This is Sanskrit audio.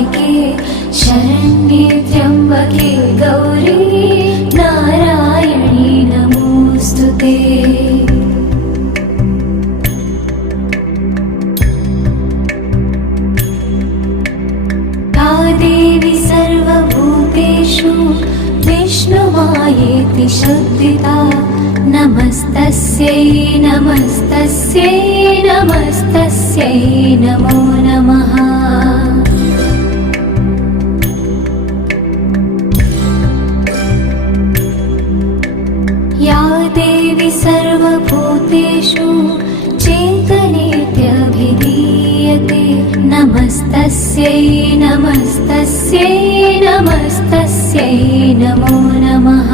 सात्विके शरण्ये त्र्यम्बके गौरी नारायणी नमोऽस्तुते। देवी सर्वभूतेषु विष्णुमायेति शुद्धिता नमस्तस्यै नमस्तस्यै नमस्तस्यै नमो नमः। या देवी सर्वभूतेषु चेतनेत्यभिधीयते नमस्तस्यै नमस्तस्यै नमस्तस्यै नमो नमः।